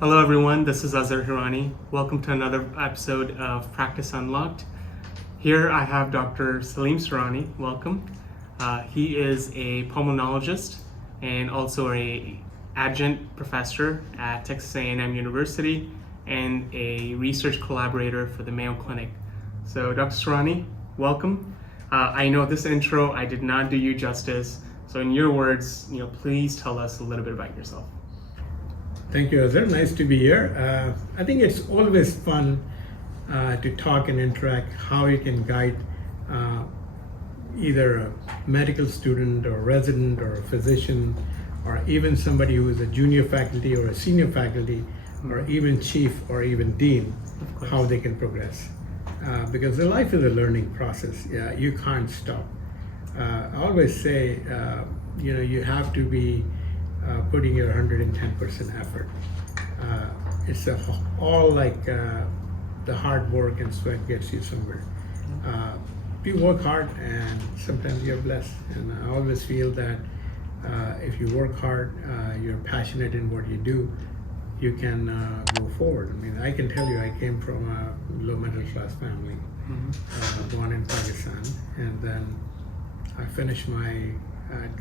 Hello, everyone. This is Azhar Hirani. Welcome to another episode of Practice Unlocked. Here I have Dr. Surani. Welcome. He is a pulmonologist and also a adjunct professor at Texas A&M University and a research collaborator for the Mayo Clinic. So, Dr. Surani, welcome. I know this intro I did not do you justice. So, in your words, please tell us a little bit about yourself. Thank you, Azhar. Nice to be here. I think it's always fun to talk and interact how you can guide either a medical student or resident or a physician or even somebody who is a junior faculty or a senior faculty or even chief or even dean, how they can progress. Because the life is a learning process. You can't stop. I always say, you have to be putting your 110% effort. It's all like the hard work and sweat gets you somewhere. You work hard and sometimes you're blessed. And I always feel that if you work hard, you're passionate in what you do, you can go forward. I mean, I can tell you I came from a low middle class family, born in Pakistan, and then I finished my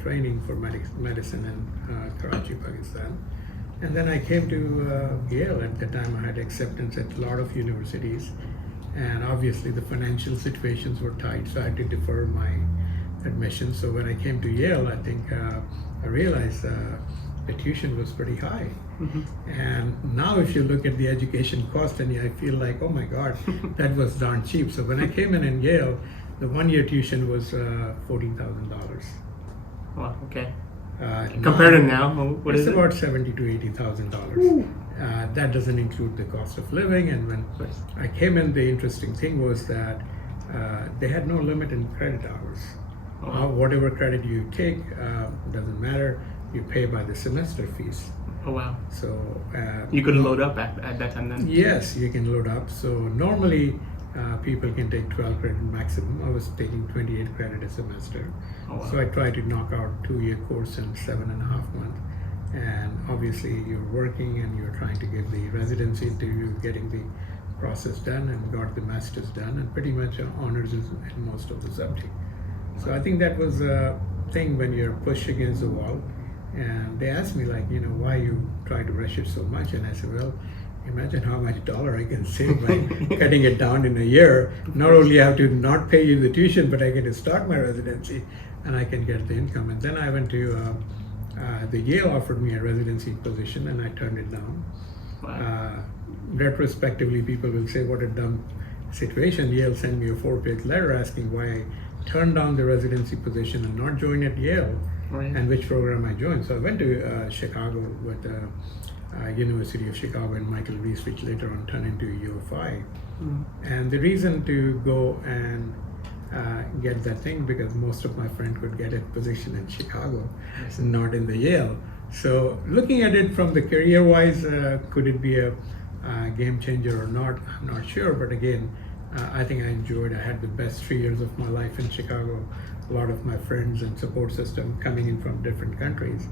training for medicine in Karachi, Pakistan. And then I came to Yale. At the time I had acceptance at a lot of universities. And obviously the financial situations were tight, so I had to defer my admission. So when I came to Yale, I think I realized the tuition was pretty high. And now if you look at the education cost, and I feel like, oh my God, that was darn cheap. So when I came in Yale, the 1 year tuition was $14,000. Wow, okay. Compared to now, what is it? It's about $70,000 to $80,000. That doesn't include the cost of living. And when I came in, the interesting thing was that they had no limit in credit hours. Whatever credit you take, doesn't matter. You pay by the semester fees. Oh, wow. So you could load up at that time then? Yes, you can load up. So normally people can take 12 credit maximum. I was taking 28 credit a semester. Oh, wow. So I tried to knock out 2-year course in 7.5 months. And obviously you're working and you're trying to get the residency interview, getting the process done, and got the master's done, and pretty much honors in most of the subject. So I think that was a thing when you're pushed against the wall. And they asked me why you try to rush it so much? And I said, well, imagine how much dollar I can save by cutting it down in a year. Not only I have to not pay you the tuition, but I get to start my residency and I can get the income. And then I went to, the Yale offered me a residency position and I turned it down. Wow. Retrospectively, people will say, what a dumb situation. Yale sent me a 4-page letter asking why I turned down the residency position and not joined at Yale. Right. And which program I joined. So I went to Chicago with University of Chicago and Michael Reese, which later on turned into UFI. And the reason to go and get that thing, because most of my friends could get a position in Chicago, not in the Yale. So looking at it from the career-wise, could it be a game changer or not? I'm not sure, but again, I think I enjoyed. I had the best 3 years of my life in Chicago. A lot of my friends and support system coming in from different countries.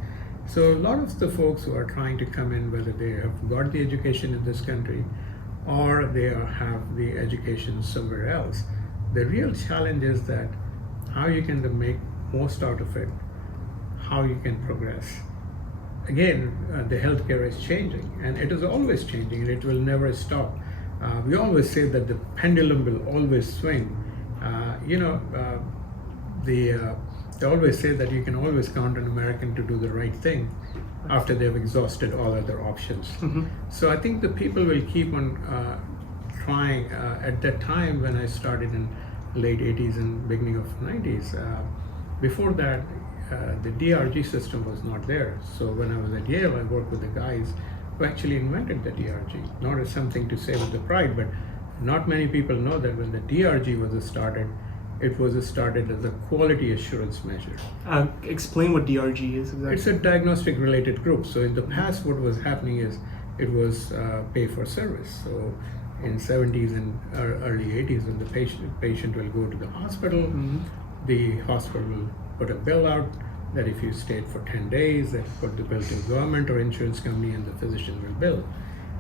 So a lot of the folks who are trying to come in, whether they have got the education in this country or they have the education somewhere else, the real challenge is that how you can make most out of it, how you can progress. Again, the healthcare is changing, and it is always changing, and it will never stop. We always say that the pendulum will always swing. They always say that you can always count on an American to do the right thing after they've exhausted all other options. So I think the people will keep on trying. At that time when I started in late 80s and beginning of 90s, before that, the DRG system was not there. So when I was at Yale, I worked with the guys who actually invented the DRG. Not as something to say with the pride, but not many people know that when the DRG was started, it was started as a quality assurance measure. Explain what DRG is exactly. It's a diagnostic related group. So in the past, what was happening is it was pay for service. So in 70s and early 80s, when the patient will go to the hospital, the hospital will put a bill out that if you stayed for 10 days, that put the bill to government or insurance company and the physician will bill.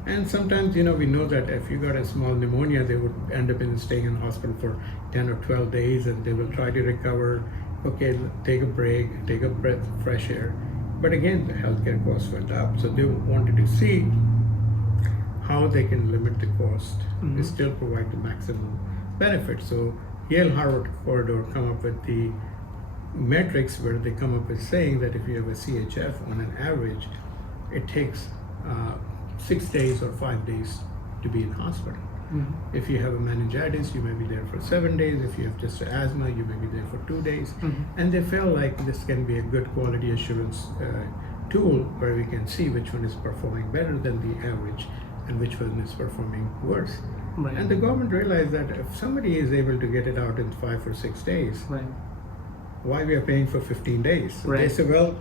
And sometimes, we know that if you got a small pneumonia, they would end up staying in hospital for 10 or 12 days, and they will try to recover. Okay, take a break, take a breath of fresh air. But again, the healthcare costs went up, so they wanted to see how they can limit the cost and still provide the maximum benefit. So Yale-Harvard corridor come up with the metrics where they come up with saying that if you have a CHF on an average, it takes 6 days or 5 days to be in hospital. If you have a meningitis, you may be there for 7 days. If you have just asthma, you may be there for 2 days. And they felt like this can be a good quality assurance tool where we can see which one is performing better than the average and which one is performing worse. Right. And the government realized that if somebody is able to get it out in 5 or 6 days, why we are paying for 15 days? So they say, well,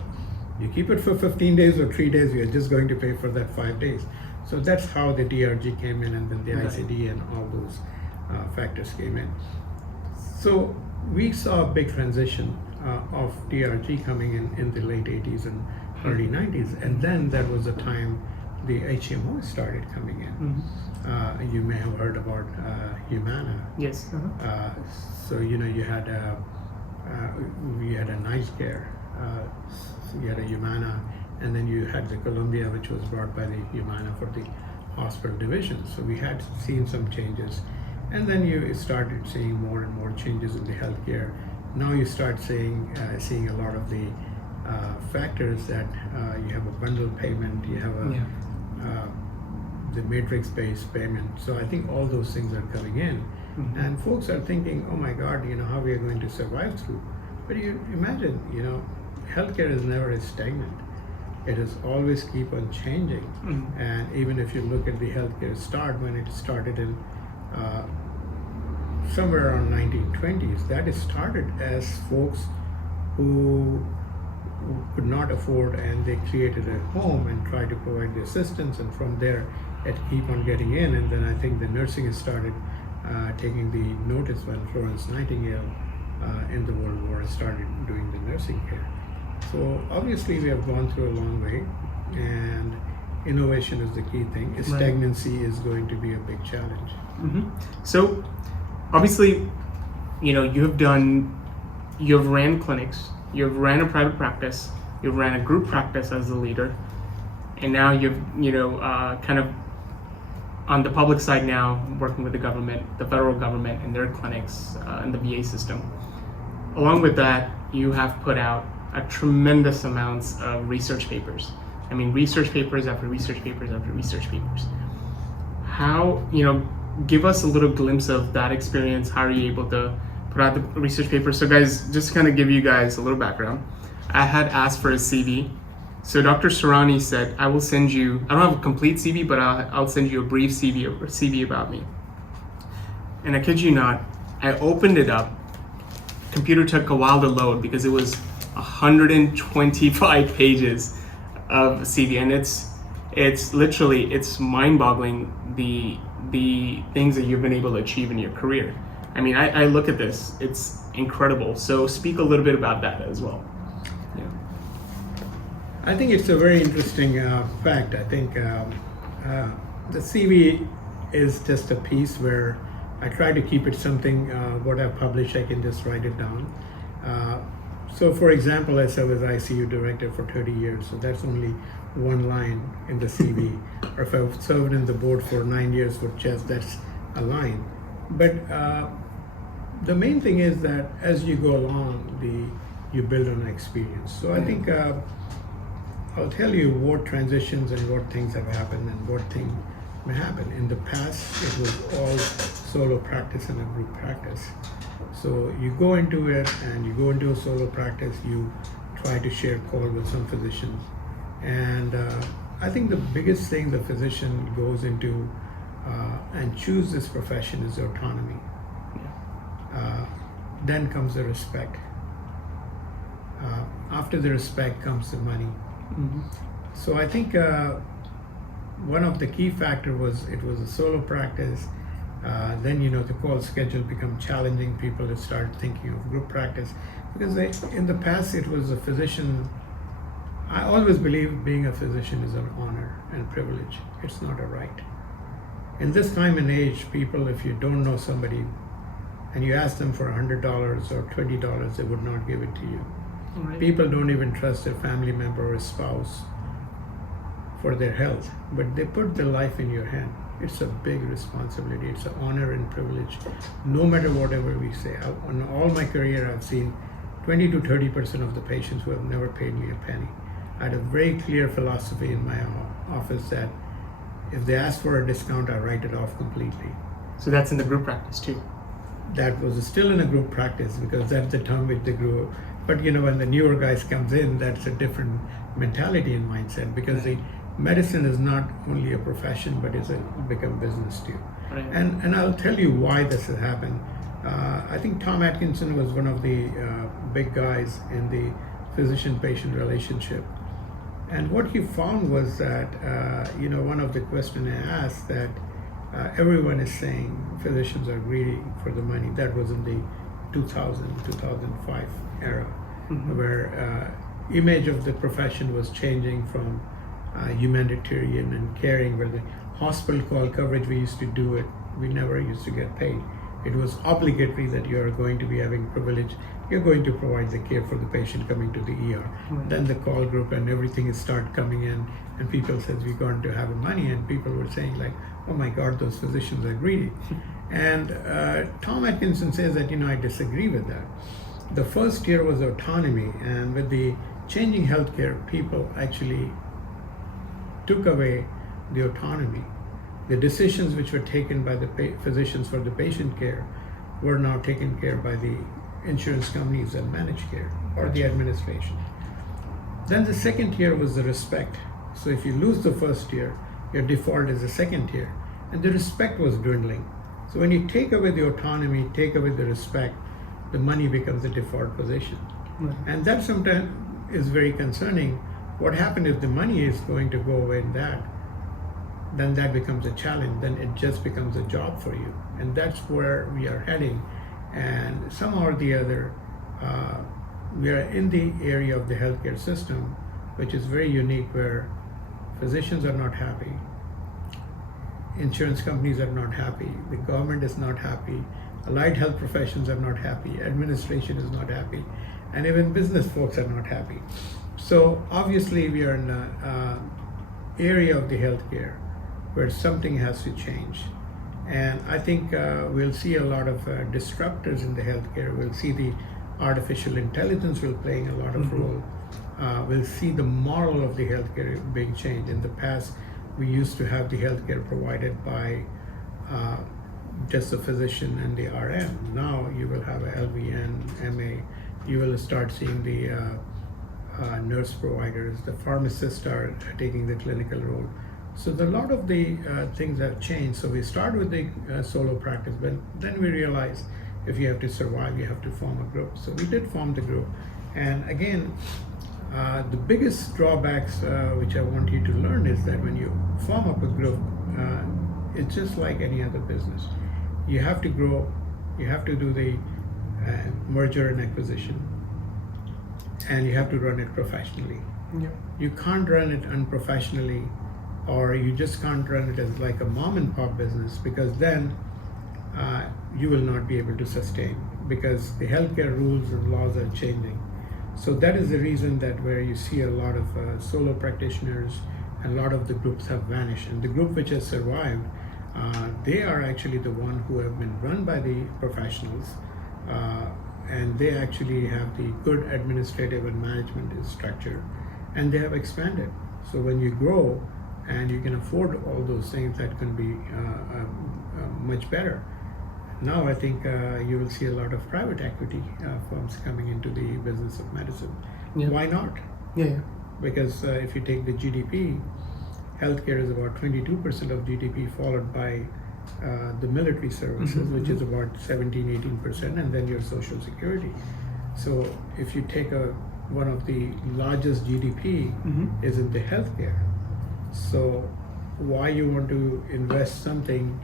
you keep it for 15 days or 3 days, we are just going to pay for that 5 days. So that's how the DRG came in, and then the ICD and all those factors came in. So we saw a big transition of DRG coming in the late 80s and early 90s. And then there was a time the HMO started coming in. You may have heard about Humana. Yes. So you had we had a Nice Care, you had a Humana, and then you had the Columbia, which was brought by the Humana for the hospital division. So we had seen some changes, and then you started seeing more and more changes in the healthcare. Now you start seeing a lot of the factors that you have a bundle payment, you have the matrix-based payment. So I think all those things are coming in, and folks are thinking, oh my God, how we are going to survive through. But you imagine, healthcare is never stagnant. It is always keep on changing. And even if you look at the healthcare when it started in somewhere around 1920s, that is started as folks who could not afford, and they created a home and tried to provide the assistance, and from there it keep on getting in. And then I think the nursing has started taking the notice when Florence Nightingale in the World War started doing the nursing care. So obviously we have gone through a long way, and innovation is the key thing. Stagnancy is going to be a big challenge. So obviously, you've ran clinics, you've ran a private practice, you've ran a group practice as a leader, and now you've kind of on the public side now working with the government, the federal government, and their clinics and the VA system. Along with that, you have put out a tremendous amounts of research papers. I mean, research papers after research papers after research papers. How, give us a little glimpse of that experience. How are you able to put out the research papers? So guys, just to kind of give you guys a little background, I had asked for a CV. So Dr. Surani said, I will send you, I don't have a complete CV, but I'll send you a brief CV about me. And I kid you not, I opened it up. Computer took a while to load because it was 125 pages of CV, and it's literally, it's mind-boggling the things that you've been able to achieve in your career. I mean, I look at this, it's incredible. So speak a little bit about that as well. I think it's a very interesting fact. I think the CV is just a piece where I try to keep it something, what I publish, I can just write it down. So for example, I served as ICU director for 30 years, so that's only one line in the CV. Or if I've served in the board for 9 years for chest, that's a line. But the main thing is that as you go along, you build on experience. So I think I'll tell you what transitions and what things have happened and what things may happen. In the past, it was all solo practice and a group practice. So you go into it, and you go into a solo practice, you try to share call with some physicians. And I think the biggest thing the physician goes into and choose this profession is autonomy. Then comes the respect. After the respect comes the money. So I think one of the key factors was it was a solo practice. Then the call schedule become challenging. People start thinking of group practice because in the past it was a physician I always believe being a physician is an honor and privilege. It's not a right. In this time and age, people, if you don't know somebody and you ask them for $100 or $20, they would not give it to you. Right. People don't even trust their family member or spouse for their health, but they put their life in your hand. It's a big responsibility. It's an honor and privilege. No matter whatever we say, on all my career, I've seen 20 to 30% of the patients who have never paid me a penny. I had a very clear philosophy in my office that if they ask for a discount, I write it off completely. So that's in the group practice too. That was still in a group practice because that's the term which they grew. But when the newer guys comes in, that's a different mentality and mindset because the medicine is not only a profession, but it's become business too. Right. And I'll tell you why this has happened. I think Tom Atkinson was one of the big guys in the physician-patient relationship. And what he found was that, one of the questions I asked that everyone is saying physicians are greedy for the money. That was in the 2005 era, where image of the profession was changing from humanitarian and caring, where the hospital call coverage, we used to do it, we never used to get paid. It was obligatory that you are going to be having privilege, you're going to provide the care for the patient coming to the ER. Then the call group and everything is start coming in, and people says we're going to have money, and people were saying like, oh my God, those physicians are greedy. And Tom Atkinson says that, I disagree with that. The first year was autonomy, and with the changing healthcare, people actually took away the autonomy. The decisions which were taken by the physicians for the patient care were now taken care by the insurance companies and managed care or the administration. Then the second year was the respect. So if you lose the first year, your default is the second year, and the respect was dwindling. So when you take away the autonomy, take away the respect, the money becomes the default position. And that sometimes is very concerning. What happens if the money is going to go away in that? Then that becomes a challenge. Then it just becomes a job for you. And that's where we are heading. And somehow or the other, we are in the area of the healthcare system, which is very unique, where physicians are not happy, insurance companies are not happy, the government is not happy, allied health professions are not happy, administration is not happy, and even business folks are not happy. So obviously we are in an area of the healthcare where something has to change. And I think we'll see a lot of disruptors in the healthcare. We'll see the artificial intelligence will playing a lot of role. We'll see the model of the healthcare being changed. In the past, we used to have the healthcare provided by just the physician and the RM. Now you will have a LVN, MA. You will start seeing the nurse providers. The pharmacists are taking the clinical role. So a lot of the things have changed. So we start with the solo practice, but then we realize if you have to survive, you have to form a group. So we did form the group. And again, the biggest drawbacks which I want you to learn is that when you form up a group, it's just like any other business. You have to grow, you have to do the merger and acquisition, and you have to run it professionally. Yeah. You can't run it unprofessionally, or you just can't run it as like a mom and pop business, because then you will not be able to sustain, because the healthcare rules and laws are changing. So that is the reason that where you see a lot of solo practitioners, and a lot of the groups have vanished. And the group which has survived, they are actually the one who have been run by the professionals, and they actually have the good administrative and management structure, and they have expanded. So when you grow and you can afford all those things, that can be much better. Now I think you will see a lot of private equity firms coming into the business of medicine. Yeah. Why not? Yeah. Because if you take the GDP, healthcare is about 22% of GDP, followed by the military services, which is about 17-18%, and then your social security. So if you take one of the largest GDP is in the healthcare. So why you want to invest something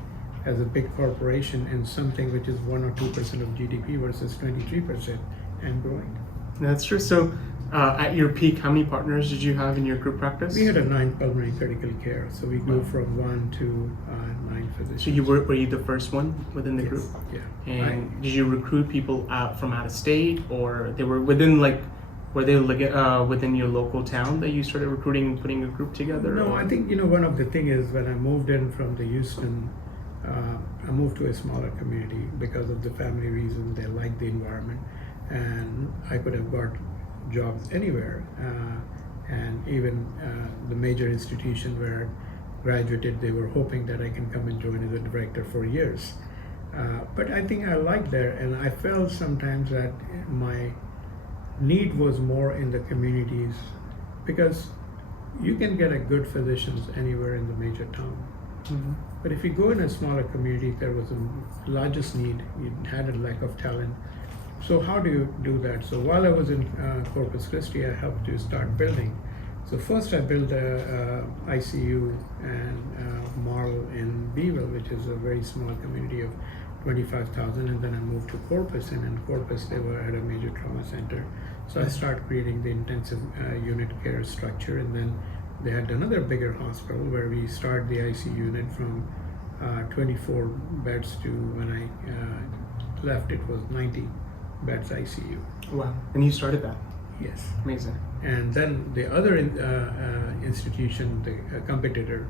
as a big corporation in something which is 1 or 2% of GDP versus 23% and growing? That's true. So At your peak, how many partners did you have in your group practice? We had a 9 pulmonary critical care, so we grew from 1 to 9 physicians. So were you the first one within the group? Yeah. And did you recruit people from out of state, or they were within within your local town that you started recruiting and putting a group together? No, or? I think one of the thing is when I moved in from the Houston, I moved to a smaller community because of the family reason. They liked the environment, and I could have got jobs anywhere. And even the major institution where I graduated, they were hoping that I can come and join as a director for years. But I think I liked there, and I felt sometimes that my need was more in the communities, because you can get a good physicians anywhere in the major town. Mm-hmm. But if you go in a smaller community, there was a largest need. You had a lack of talent. So how do you do that? So while I was in Corpus Christi, I helped to start building. So first I built a ICU and model in Beeville, which is a very small community of 25,000, and then I moved to Corpus, and in Corpus they were at a major trauma center. So I started creating the intensive unit care structure, and then they had another bigger hospital where we started the ICU unit from 24 beds to, when I left, it was 90 beds ICU. Wow. And you started that? Yes. Amazing. And then the other institution, the competitor,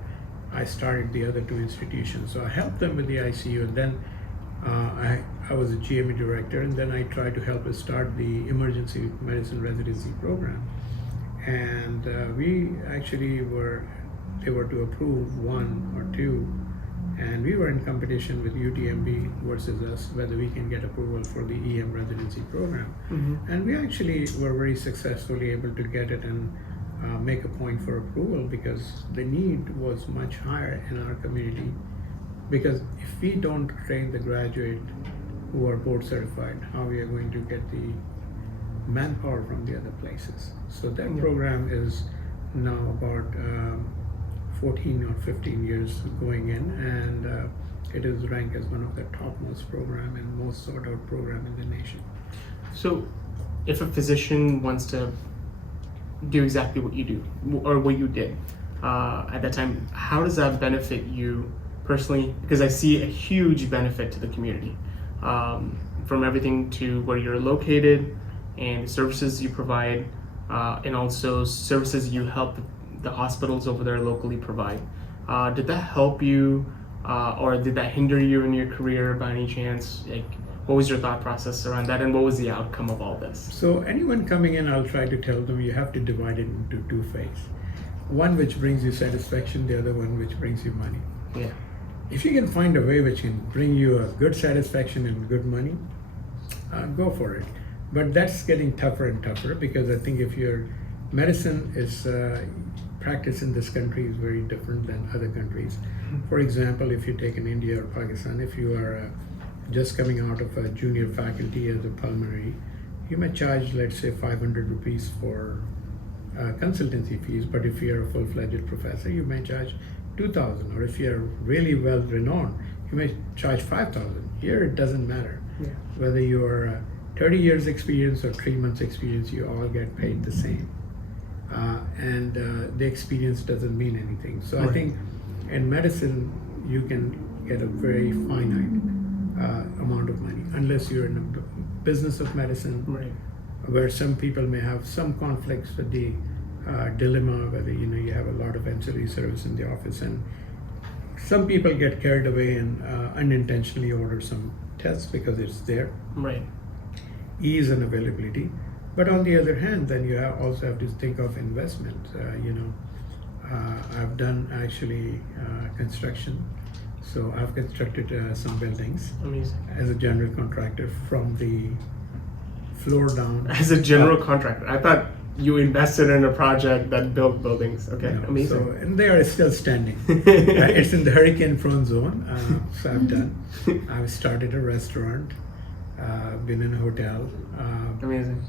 I started the other 2 institutions. So I helped them with the ICU, and then I was a GME director, and then I tried to help us start the emergency medicine residency program. And we actually they were to approve 1 or 2, and we were in competition with UTMB versus us, whether we can get approval for the EM residency program. Mm-hmm. And we actually were very successfully able to get it and make a point for approval, because the need was much higher in our community. Because if we don't train the graduate who are board certified, how we are going to get the manpower from the other places? So that program is now about 14 or 15 years going in, and it is ranked as one of the topmost program and most sought out program in the nation. So if a physician wants to do exactly what you do, or what you did at that time, how does that benefit you personally? Because I see a huge benefit to the community, from everything to where you're located and the services you provide, and also services you help the hospitals over there locally provide. Did that help you, or did that hinder you in your career by any chance? Like, what was your thought process around that, and what was the outcome of all this? So anyone coming in, I'll try to tell them you have to divide it into 2 phases. One which brings you satisfaction, the other one which brings you money. Yeah. If you can find a way which can bring you a good satisfaction and good money, go for it. But that's getting tougher and tougher, because I think if your medicine is practice in this country is very different than other countries. For example, if you take in India or Pakistan, if you are just coming out of a junior faculty as a pulmonary, you may charge, let's say, 500 rupees for consultancy fees. But if you're a full-fledged professor, you may charge 2,000, or if you're really well renowned, you may charge 5,000. Here it doesn't matter. Yeah. Whether you're 30 years experience or 3 months experience, you all get paid the same. And the experience doesn't mean anything. So right. I think in medicine, you can get a very finite amount of money, unless you're in a business of medicine, Right. where some people may have some conflicts with the dilemma, whether you have a lot of ancillary service in the office, and some people get carried away and unintentionally order some tests because it's there. Right. Ease and availability. But on the other hand, then you also have to think of investment. I've done actually construction, so I've constructed some buildings. Amazing. As a general contractor from the floor down. As a general contractor, I thought you invested in a project that built buildings. Okay, No, amazing. So, and they are still standing. It's in the hurricane-prone zone. So I've started a restaurant, been in a hotel. Amazing.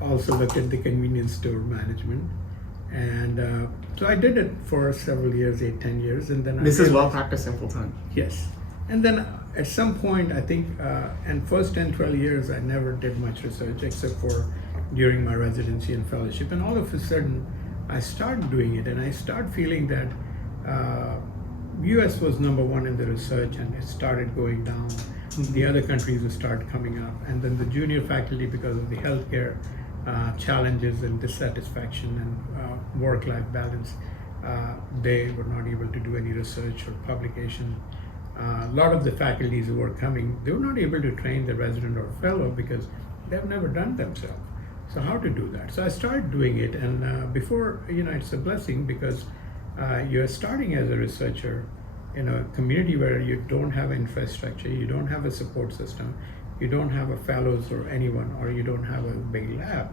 Also looked at the convenience store management. And so I did it for several years, 8-10 years. And then This is well practiced and full time. Yes. And then at some point, I think, in first 10-12 years, I never did much research except for during my residency and fellowship, and all of a sudden I started doing it, and I started feeling that US was number one in the research, and it started going down. The other countries would start coming up, and then the junior faculty, because of the healthcare challenges and dissatisfaction and work-life balance, they were not able to do any research or publication. A lot of the faculties who were coming, they were not able to train the resident or fellow because they've never done themselves. So how to do that? So I started doing it, and before, it's a blessing because you're starting as a researcher in a community where you don't have infrastructure, you don't have a support system, you don't have a fellows or anyone, or you don't have a big lab.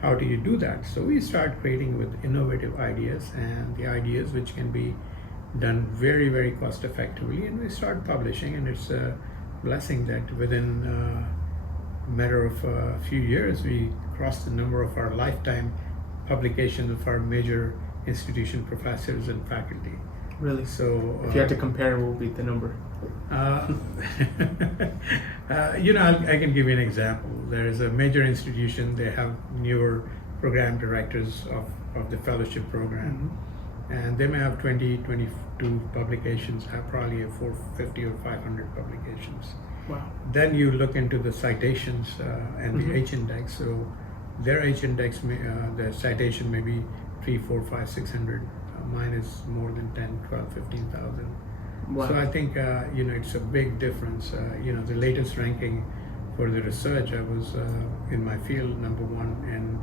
How do you do that? So we start creating with innovative ideas, and the ideas which can be done very, very cost effectively, and we start publishing, and it's a blessing that within a matter of a few years we crossed the number of our lifetime publications of our major institution professors and faculty. Really? So if you had to compare, what would be the number? I can give you an example. There is a major institution, they have newer program directors of the fellowship program, and they may have 20, 22 publications, have probably a 450 or 500 publications. Wow. Then you look into the citations and the H-index. So their H-index, the citation may be 3, 4, 5, 600. Mine is more than 10, 12, 15,000. Wow. So I think, it's a big difference. The latest ranking for the research, I was in my field #1 in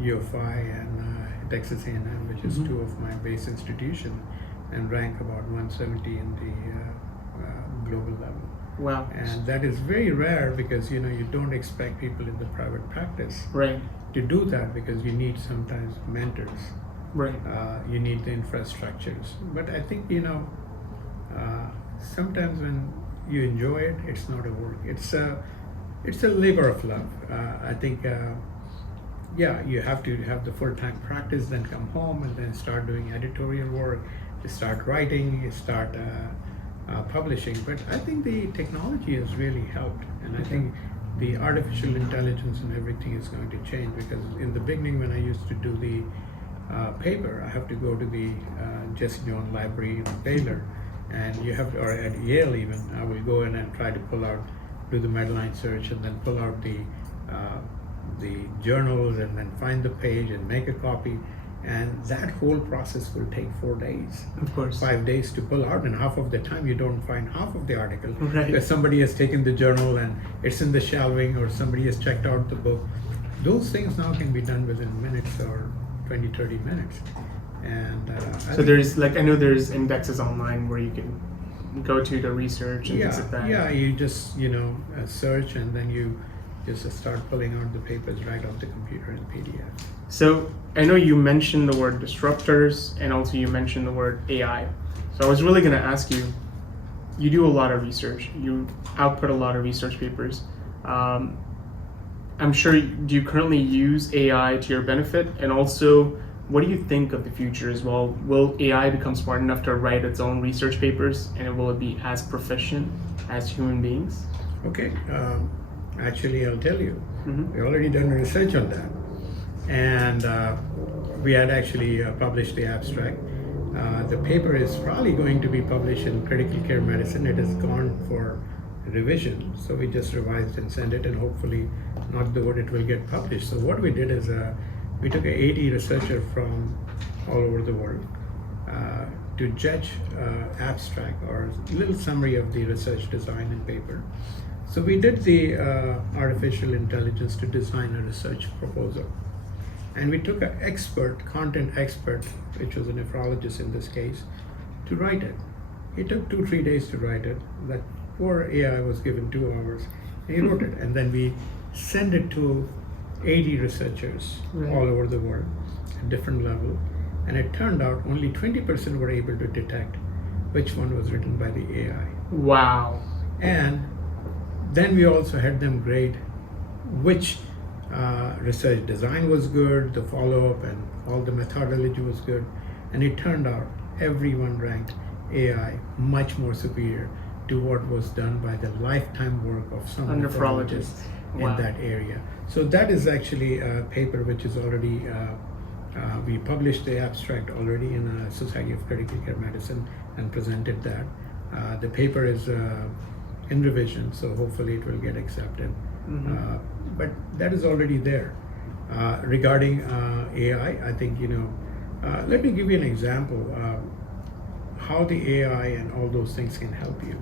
UFI and Texas A&M, which is two of my base institutions, and rank about 170 in the global level. Wow. And that is very rare because, you don't expect people in the private practice Right. to do that because you need sometimes mentors. Right. You need the infrastructures. But I think, sometimes when you enjoy it, it's not a work. It's a labor of love. I think, you have to have the full-time practice, then come home and then start doing editorial work, you start writing, you start publishing. But I think the technology has really helped, and I think the artificial intelligence and everything is going to change, because in the beginning when I used to do the paper, I have to go to the Jesse Jones Library in Baylor, and you have to, or at Yale even, I will go in and try to pull out, do the Medline search, and then pull out the journals, and then find the page and make a copy, and that whole process will take 4 days. Of course. 5 days to pull out, and half of the time you don't find half of the article, Right. because somebody has taken the journal and it's in the shelving, or somebody has checked out the book. Those things now can be done within minutes or 20, 30 minutes. And So there's, I know there's indexes online where you can go to research and things like that. Yeah, you just, search, and then you just start pulling out the papers right off the computer in PDF. So I know you mentioned the word disruptors, and also you mentioned the word AI. So I was really going to ask you, you do a lot of research, you output a lot of research papers. I'm sure, do you currently use AI to your benefit? And also, what do you think of the future as well? Will AI become smart enough to write its own research papers, and will it be as proficient as human beings? Okay, actually I'll tell you, we already done research on that. And we had actually published the abstract. The paper is probably going to be published in Critical Care Medicine. It has gone for revision, so we just revised and sent it, and hopefully, knock the wood, it will get published. So what we did is we took 80 researchers from all over the world to judge abstract or little summary of the research design and paper. So we did the artificial intelligence to design a research proposal. And we took an expert, content expert, which was a nephrologist in this case, to write it. It took 2-3 days to write it. That poor AI was given 2 hours. He wrote it, and then we sent it to 80 researchers all over the world at different level. And it turned out only 20% were able to detect which one was written by the AI. Wow. And then we also had them grade which research design was good, the follow-up and all the methodology was good. And it turned out everyone ranked AI much more superior to what was done by the lifetime work of some nephrologists. Wow. in that area. So that is actually a paper which is already, we published the abstract already in a Society of Critical Care Medicine and presented that. The paper is in revision, so hopefully it will get accepted. But that is already there. Regarding AI, I think, let me give you an example. How the AI and all those things can help you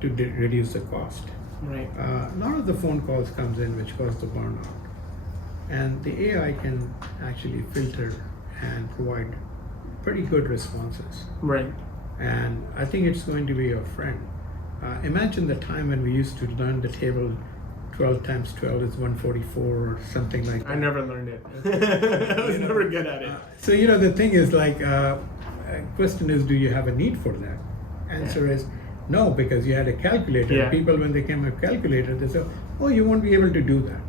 to reduce the cost. Right. A lot of the phone calls comes in which cause the burnout, and the AI can actually filter and provide pretty good responses. Right. And I think it's going to be your friend. Imagine the time when we used to learn the table 12 times 12 is 144 or something like that. I never learned it. I was never good at it. So the thing is question is, do you have a need for that? Answer is no, because you had a calculator. Yeah. People, when they came a calculator, they said, oh, you won't be able to do that.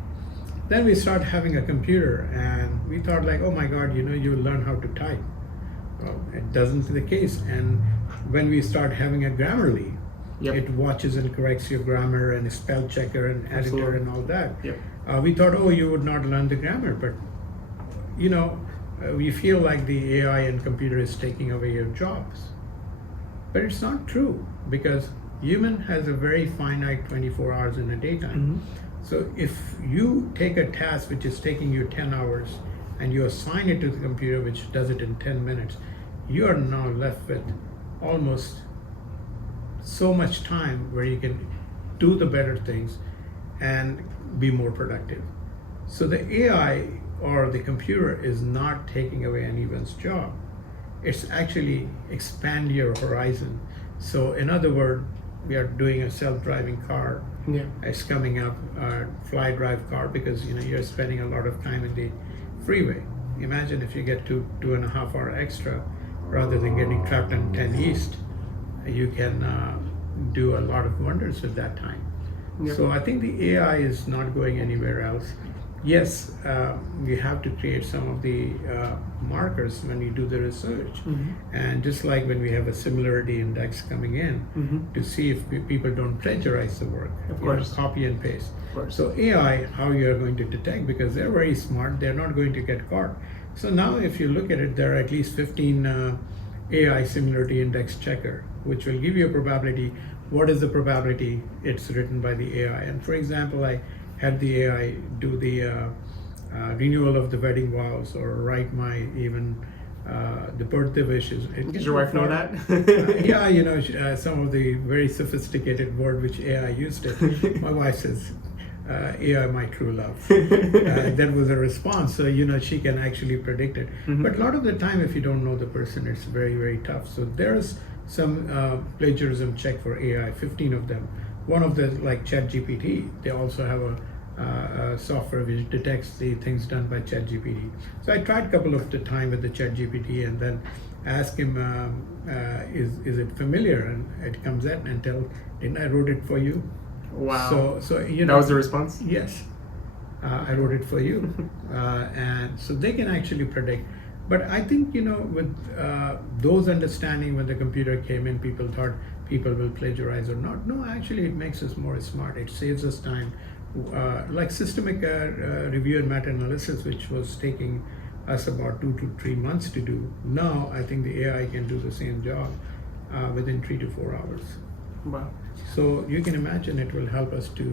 Then we start having a computer, and we thought oh my God, you'll learn how to type. Well, it doesn't the case. And when we start having a Grammarly, it watches and corrects your grammar and spell checker and editor Absolutely. and all that. Yep. We thought, oh, you would not learn the grammar, but we feel like the AI and computer is taking away your jobs. But it's not true, because human has a very finite 24 hours in a daytime. So if you take a task which is taking you 10 hours and you assign it to the computer which does it in 10 minutes, you are now left with almost so much time where you can do the better things and be more productive. So the AI or the computer is not taking away anyone's job. It's actually expand your horizon. So in other words, we are doing a self-driving car. It's coming up, fly drive car, because you're spending a lot of time in the freeway. Imagine if you get 2.5 hour extra rather than getting trapped on 10 East, you can do a lot of wonders with that time. So I think the AI is not going anywhere else. Yes, we have to create some of the markers when you do the research. And just like when we have a similarity index coming in to see if people don't plagiarize the work, Of course. Copy and paste. Of course. So AI, how you are going to detect, because they're very smart, they're not going to get caught. So now if you look at it, there are at least 15 AI similarity index checker, which will give you a probability. What is the probability it's written by the AI? And for example, I had the AI do the renewal of the wedding vows, or write my the birthday wishes. Does your wife know that? Yeah, some of the very sophisticated word which AI used it. My wife says, AI, my true love. That was a response. So, she can actually predict it. But a lot of the time, if you don't know the person, it's very, very tough. So there's some plagiarism check for AI, 15 of them. One of the, like ChatGPT, they also have a software which detects the things done by ChatGPT. So I tried a couple of the time with the ChatGPT and then ask him, is it familiar? And it comes in and tell, didn't I wrote it for you? Wow. So that was the response? Yes, I wrote it for you. And so they can actually predict. But I think, with those understanding, when the computer came in, people thought people will plagiarize or not. No, actually, it makes us more smart. It saves us time. Like systemic review and meta-analysis, which was taking us about 2 to 3 months to do. Now, I think the AI can do the same job within 3 to 4 hours. Wow. So you can imagine it will help us to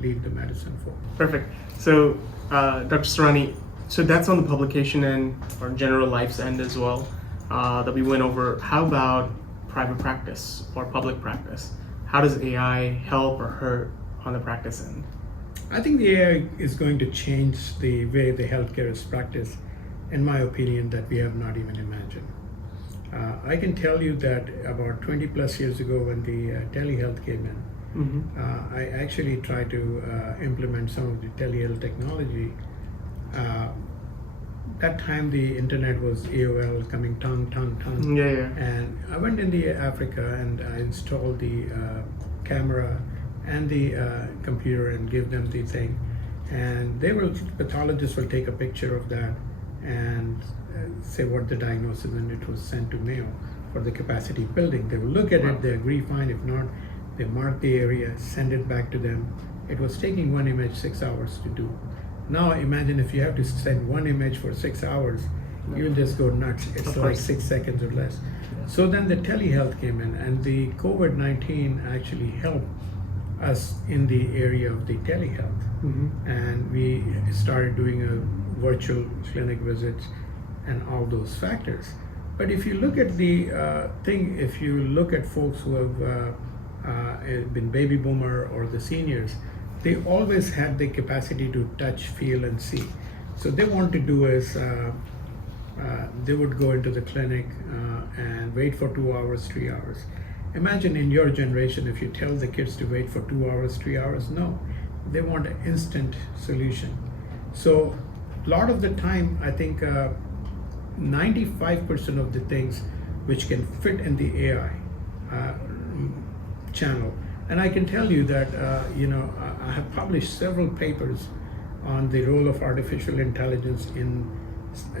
lead the medicine forward. Perfect. So, Dr. Surani, so that's on the publication end or general life's end as well that we went over. How about private practice or public practice? How does AI help or hurt on the practice end? I think the AI is going to change the way the healthcare is practiced, in my opinion, that we have not even imagined. I can tell you that about 20 plus years ago, when the telehealth came in, I actually tried to implement some of the telehealth technology. That time the internet was AOL coming tongue. Yeah. And I went in the Africa and I installed the camera and the computer and give them the thing. And pathologists will take a picture of that and say what the diagnosis, and it was sent to Mayo for the capacity building. They will look at it, they agree, fine. If not, they mark the area, send it back to them, it was taking one image 6 hours to do. Now imagine if you have to send one image for 6 hours, you'll just go nuts. It's Of like course. 6 seconds or less. So then the telehealth came in, and the COVID-19 actually helped us in the area of the telehealth. And we started doing a virtual clinic visits and all those factors. But if you look at the thing, if you look at folks who have been baby boomer or the seniors, they always had the capacity to touch, feel, and see. So they want to do is they would go into the clinic and wait for 2 hours, 3 hours. Imagine in your generation, if you tell the kids to wait for 2 hours, 3 hours, no, they want an instant solution. So a lot of the time, I think 95% of the things which can fit in the AI channel. And I can tell you that, I have published several papers on the role of artificial intelligence in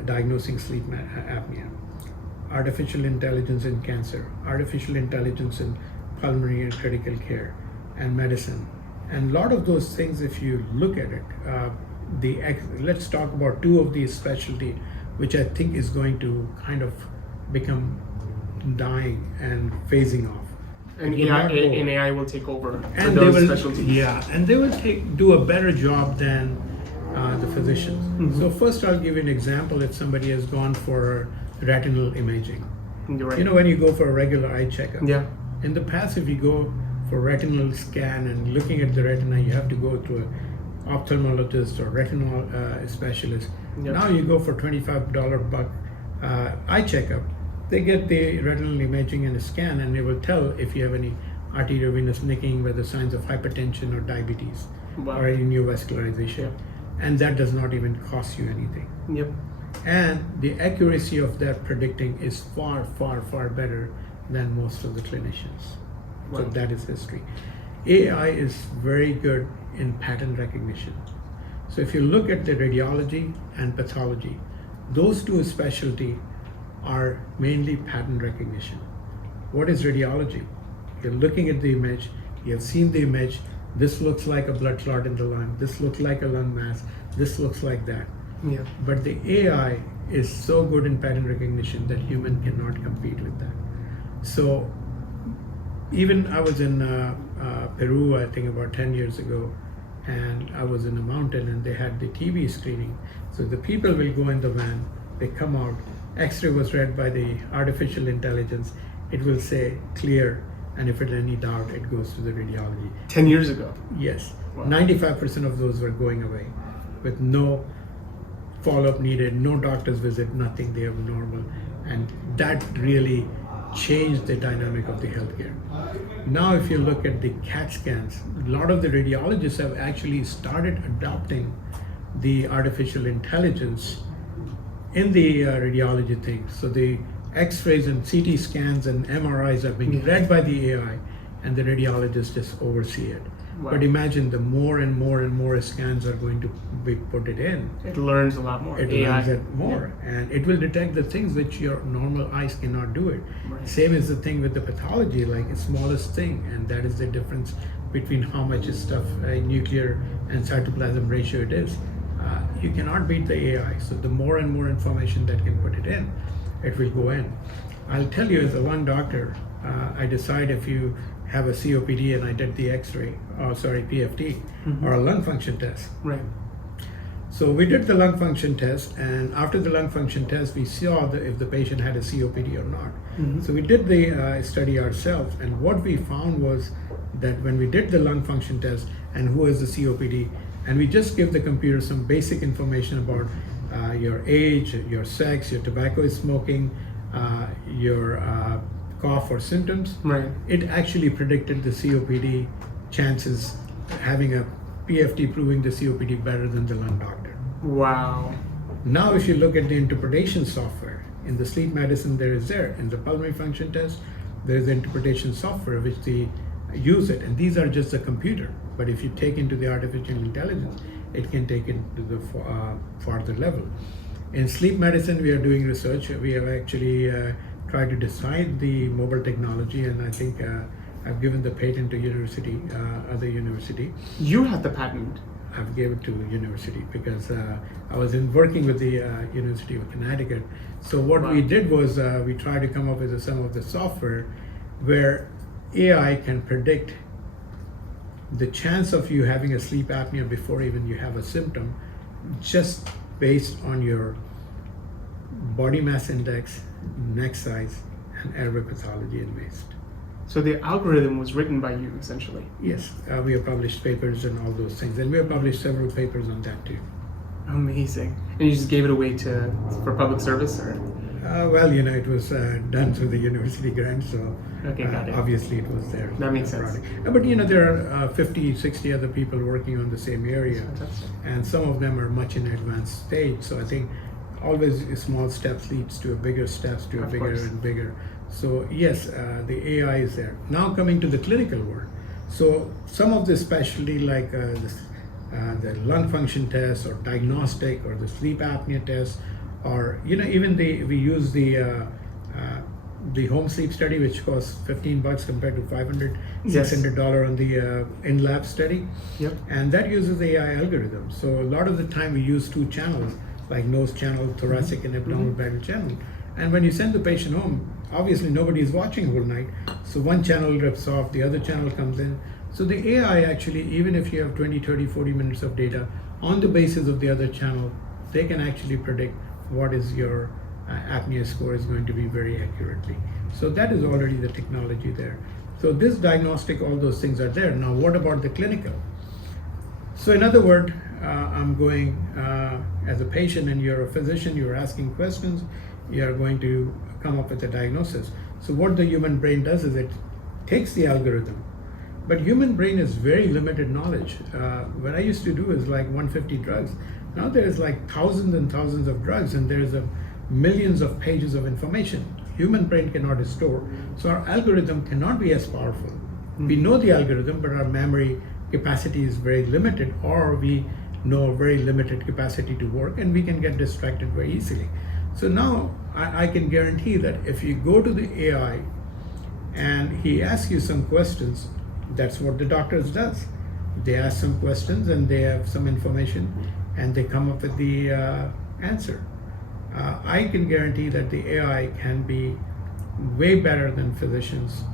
diagnosing sleep apnea, artificial intelligence in cancer, artificial intelligence in pulmonary and critical care, and medicine. And a lot of those things, if you look at it, let's talk about two of these specialty, which I think is going to kind of become dying and phasing off. And AI will take over for And those they will, specialties. yeah, and they will do a better job than the physicians. So first, I'll give you an example. If somebody has gone for retinal imaging, You're right. you know, when you go for a regular eye checkup, Yeah. in the past, if you go for retinal scan and looking at the retina, you have to go to an ophthalmologist or retinal specialist. Yep. Now you go for $25 buck eye checkup. They get the retinal imaging and a scan, and they will tell if you have any arteriovenous nicking, whether signs of hypertension or diabetes Wow. or any neovascularization. And that does not even cost you anything. Yep. And the accuracy of that predicting is far, far, far better than most of the clinicians. So Wow. that is history. AI is very good in pattern recognition. So if you look at the radiology and pathology, those two specialty are mainly pattern recognition. What is radiology? You're looking at the image, you have seen the image, this looks like a blood clot in the lung, this looks like a lung mass, this looks like that. Yeah. But the AI is so good in pattern recognition that human cannot compete with that. So even I was in Peru, I think about 10 years ago, and I was in a mountain and they had the TB screening. So the people will go in the van, they come out, X-ray was read by the artificial intelligence, it will say clear, and if there's any doubt, it goes to the radiology. 10 years ago. Yes, Wow. 95% of those were going away with no follow-up needed, no doctor's visit, nothing, they have normal. And that really changed the dynamic of the healthcare. Now if you look at the CAT scans, a lot of the radiologists have actually started adopting the artificial intelligence in the radiology thing. So the X-rays and CT scans and MRIs are being read by the AI, and the radiologists just oversee it. Wow. But imagine the more and more and more scans are going to be put it in. It learns a lot more. It AI. learns it more, and it will detect the things which your normal eyes cannot do it. Right. Same is the thing with the pathology, like the smallest thing, and that is the difference between how much stuff, nuclear and cytoplasm ratio it is. You cannot beat the AI, so the more and more information that can put it in, it will go in. I'll tell you, as a lung doctor, I decide if you have a COPD and I did the X-ray, PFT, or a lung function test. Right. So we did the lung function test, and after the lung function test, we saw if the patient had a COPD or not. So we did the study ourselves, and what we found was that when we did the lung function test and who has the COPD, and we just give the computer some basic information about your age, your sex, your tobacco smoking, your cough or symptoms, Right. it actually predicted the COPD chances, having a PFT proving the COPD better than the lung doctor. Wow. Now if you look at the interpretation software, in the sleep medicine in the pulmonary function test, there is the interpretation software which they use it, and these are just the computer. But if you take into the artificial intelligence, it can take it to the farther level. In sleep medicine, we are doing research. We have actually tried to design the mobile technology, and I think I've given the patent to other university. You had the patent. I've gave it to university because I was working with the University of Connecticut. So what Wow. we did was we tried to come up with some of the software where AI can predict the chance of you having a sleep apnea before even you have a symptom, just based on your body mass index, neck size, and airway pathology and waste. So the algorithm was written by you, essentially. Yes, we have published papers and all those things, and we have published several papers on that too. Amazing. And you just gave it away for public service, or? Well, it was done through the university grant, so Okay, got it. obviously it was there. That makes sense. But there are 50, 60 other people working on the same area, Fantastic. and some of them are much in advanced stage. So I think always small steps leads to a bigger steps to a Of bigger course. and bigger. So yes, the AI is there. Now coming to the clinical world. So some of the specialty like the lung function test or diagnostic or the sleep apnea test, or even we use the home sleep study, which costs $15 compared to $500, Yes. $600 on the in-lab study. Yep. And that uses AI algorithm. So a lot of the time we use two channels, like nose channel, thoracic and abdominal bladder channel. And when you send the patient home, obviously nobody is watching whole night. So one channel rips off, the other channel comes in. So the AI actually, even if you have 20, 30, 40 minutes of data, on the basis of the other channel, they can actually predict what is your apnea score is going to be very accurately. So that is already the technology there. So this diagnostic, all those things are there. Now what about the clinical? So in other words, I'm going as a patient and you're a physician, you're asking questions, you're going to come up with a diagnosis. So what the human brain does is it takes the algorithm, but human brain is very limited knowledge. What I used to do is like 150 drugs. Now there is like thousands and thousands of drugs, and there's millions of pages of information. Human brain cannot store, so our algorithm cannot be as powerful. We know the algorithm, but our memory capacity is very limited, or we know very limited capacity to work, and we can get distracted very easily. So now I can guarantee that if you go to the AI and he asks you some questions, that's what the doctors does. They ask some questions and they have some information and they come up with the answer. I can guarantee that the AI can be way better than physicians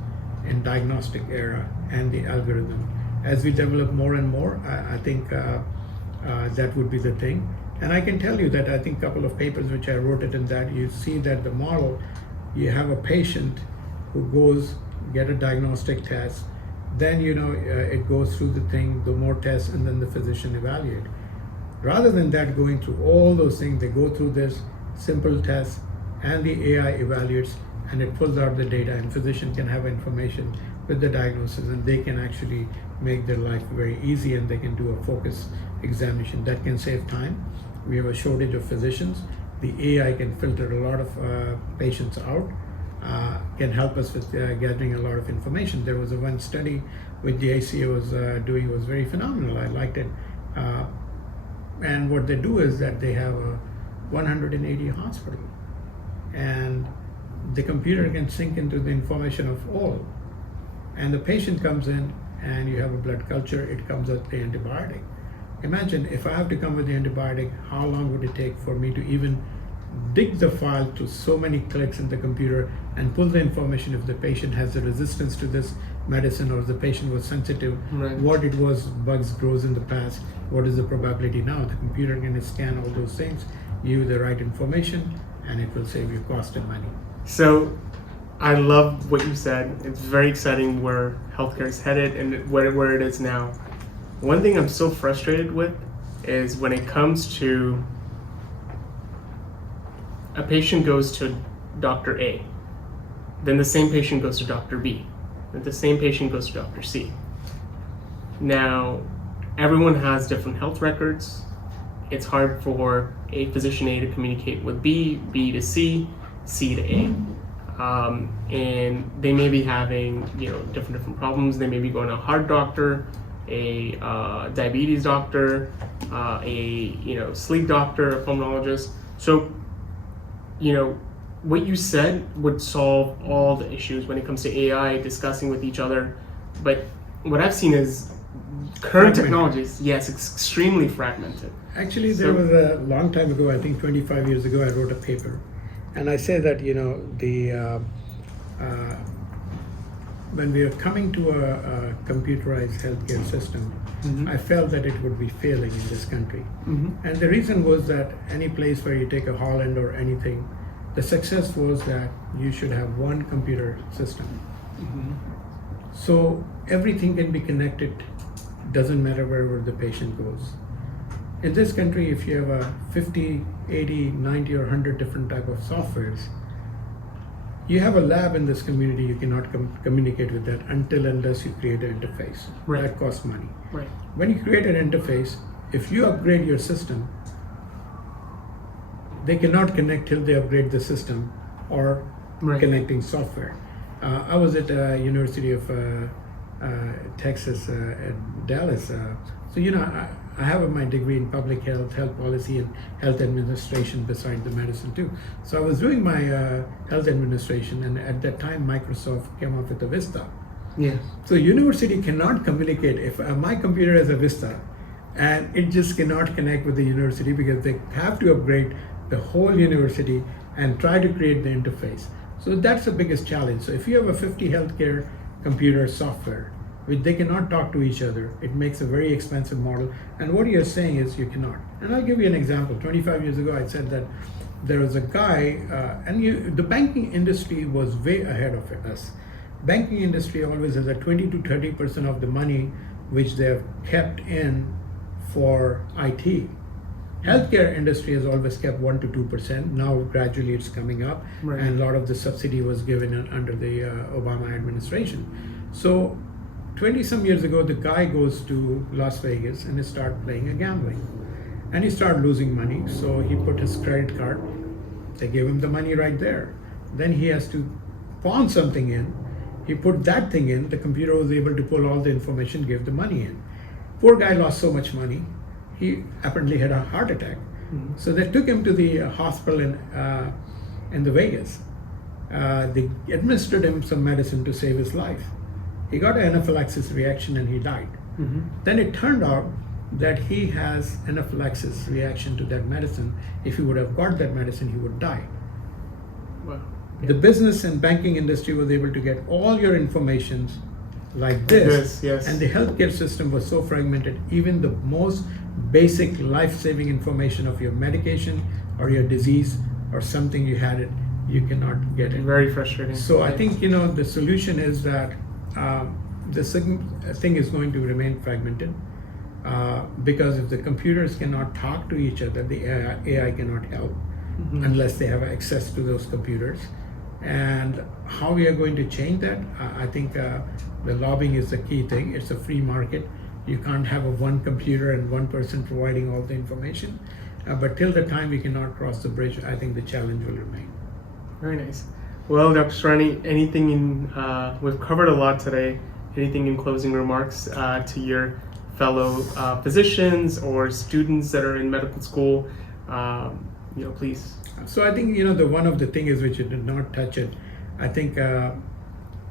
in diagnostic era and the algorithm. As we develop more and more, I think that would be the thing. And I can tell you that I think a couple of papers which I wrote it in that, you see that the model, you have a patient who goes get a diagnostic test, then it goes through the thing, the more tests, and then the physician evaluate. Rather than that going through all those things, they go through this simple test and the AI evaluates and it pulls out the data, and physician can have information with the diagnosis, and they can actually make their life very easy, and they can do a focus examination that can save time. We have a shortage of physicians. The AI can filter a lot of patients out, can help us with gathering a lot of information. There was one study which the ACA was doing, was very phenomenal. I liked it. And what they do is that they have a 180 hospital, and the computer can sync into the information of all. And the patient comes in and you have a blood culture, it comes with the antibiotic. Imagine if I have to come with the antibiotic, how long would it take for me to even dig the file to so many clicks in the computer and pull the information if the patient has a resistance to this medicine or the patient was sensitive, Right. what it was, bugs grows in the past, what is the probability now. The computer can scan all those things, give you the right information, and it will save you cost and money. So I love what you said. It's very exciting where healthcare is headed and where it is now. One thing I'm so frustrated with is when it comes to a patient goes to Dr. A, then the same patient goes to Dr. B, then the same patient goes to Dr. C. Now, everyone has different health records. It's hard for a physician A to communicate with B, B to C, C to A. And they may be having different problems. They may be going to a heart doctor, a diabetes doctor, a sleep doctor, a pulmonologist. So what you said would solve all the issues when it comes to AI discussing with each other But what I've seen is current Fragmented. technologies, yes, it's extremely fragmented. Actually, there was a long time ago, I think 25 years ago, I wrote a paper. And I say that, when we are coming to a computerized healthcare system, I felt that it would be failing in this country. And the reason was that any place where you take a Holland or anything, the success was that you should have one computer system. So everything can be connected, doesn't matter wherever the patient goes. In this country, if you have a 50, 80, 90 or 100 different type of softwares, you have a lab in this community, you cannot communicate with that unless you create an interface. Right. That costs money. Right. When you create an interface, if you upgrade your system, they cannot connect till they upgrade the system or Right. connecting software. I was at University of Texas at Dallas. So I have my degree in public health, health policy, and health administration beside the medicine too. So I was doing my health administration, and at that time Microsoft came up with a Vista. Yeah. So university cannot communicate if my computer has a Vista, and it just cannot connect with the university because they have to upgrade the whole university and try to create the interface. So that's the biggest challenge. So if you have a 50 healthcare computer software, which they cannot talk to each other, it makes a very expensive model. And what you're saying is you cannot. And I'll give you an example. 25 years ago, I said that there was a guy, the banking industry was way ahead of us. Banking industry always has a 20 to 30% of the money which they have kept in for IT. Healthcare industry has always kept 1 to 2%. Now gradually it's coming up, Right. and a lot of the subsidy was given under the Obama administration. So 20 some years ago, the guy goes to Las Vegas and he started playing a gambling, and he started losing money. So he put his credit card. They gave him the money right there. Then he has to pawn something in. He put that thing in. The computer was able to pull all the information, give the money in. Poor guy lost so much money. He apparently had a heart attack. So they took him to the hospital in the Vegas. They administered him some medicine to save his life. He got an anaphylaxis reaction and he died. Then it turned out that he has anaphylaxis reaction to that medicine. If he would have got that medicine, he would die. Wow. The business and banking industry was able to get all your information like this, Yes. and the healthcare system was so fragmented. Even the most basic life-saving information of your medication or your disease or something you had it, you cannot get it. Very frustrating. So I think the solution is that this thing is going to remain fragmented because if the computers cannot talk to each other, the AI cannot help unless they have access to those computers. And how we are going to change that, I think the lobbying is the key thing. It's a free market. You can't have a one computer and one person providing all the information. But till the time we cannot cross the bridge, I think the challenge will remain. Very nice. Well, Dr. Surani, anything we've covered a lot today. Anything in closing remarks to your fellow physicians or students that are in medical school? Please. So I think the one of the thing is which you did not touch it. I think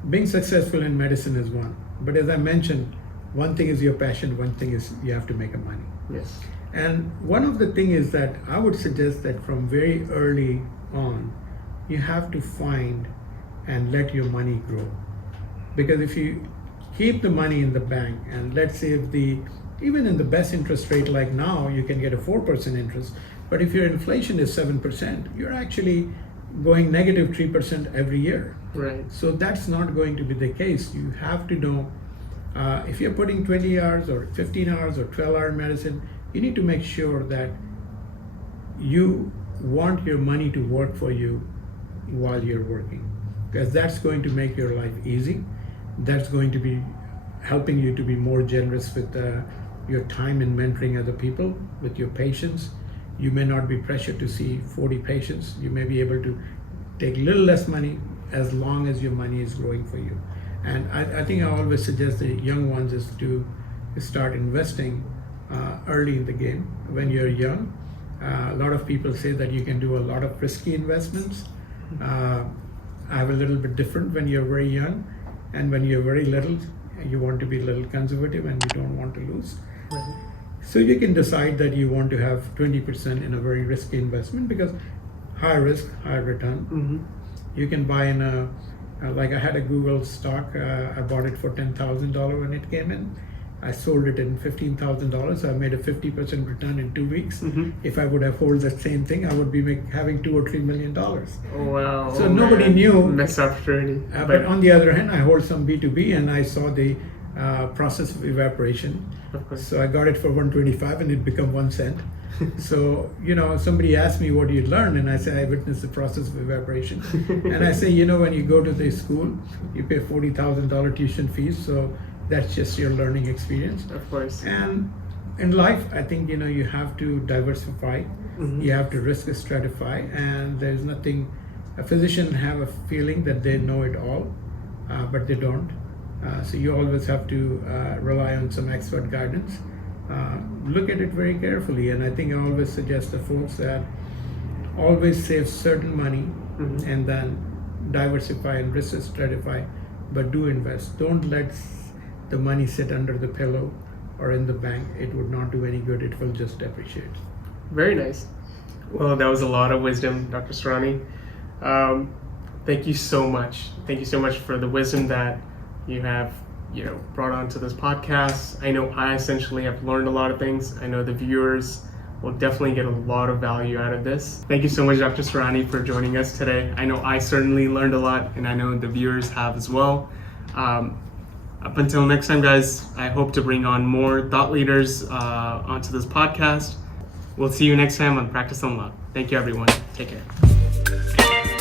being successful in medicine is one, but as I mentioned, one thing is your passion, one thing is you have to make a money. Yes. And one of the thing is that I would suggest that from very early on, you have to find and let your money grow. Because if you keep the money in the bank, and let's say even in the best interest rate like now, you can get a 4% interest, but if your inflation is 7%, you're actually going negative 3% every year. Right. So that's not going to be the case. You have to know if you're putting 20 hours or 15 hours or 12-hour medicine, you need to make sure that you want your money to work for you while you're working, because that's going to make your life easy. That's going to be helping you to be more generous with your time in mentoring other people, with your patients. You may not be pressured to see 40 patients. You may be able to take a little less money as long as your money is growing for you. And I think I always suggest the young ones is to start investing early in the game when you're young. A lot of people say that you can do a lot of risky investments. I have a little bit different when you're very young, and when you're very little, you want to be a little conservative and you don't want to lose. Right. So you can decide that you want to have 20% in a very risky investment because high risk, high return. Mm-hmm. You can buy in like I had a Google stock, I bought it for $10,000 when it came in. I sold it in $15,000. So I made a 50% return in 2 weeks. Mm-hmm. If I would have held that same thing, I would be having $2 or $3 million. Oh, wow. So nobody knew. Missed opportunity. But on the other hand, I hold some B2B and I saw the process of evaporation. Of course. So I got it for 125 and it became 1 cent. So, somebody asked me what you learned, and I said, I witnessed the process of evaporation. And I say, when you go to the school, you pay $40,000 tuition fees, so that's just your learning experience. Of course. And in life, I think, you have to diversify, Mm-hmm. you have to risk stratify, and there's nothing, a physician have a feeling that they know it all, but they don't. So you always have to rely on some expert guidance. Look at it very carefully, and I think I always suggest to folks that always save certain money Mm-hmm. and then diversify and risk stratify, but do invest. Don't let the money sit under the pillow or in the bank. It would not do any good. It will just depreciate. Very nice. Well, that was a lot of wisdom, Dr. Surani. Thank you so much. Thank you so much for the wisdom that you have brought onto this podcast. I know I essentially have learned a lot of things. I know the viewers will definitely get a lot of value out of this. Thank you so much, Dr. Surani, for joining us today. I know I certainly learned a lot, and I know the viewers have as well. Up until next time, guys, I hope to bring on more thought leaders onto this podcast. We'll see you next time on Practice Unlocked. Thank you, everyone. Take care.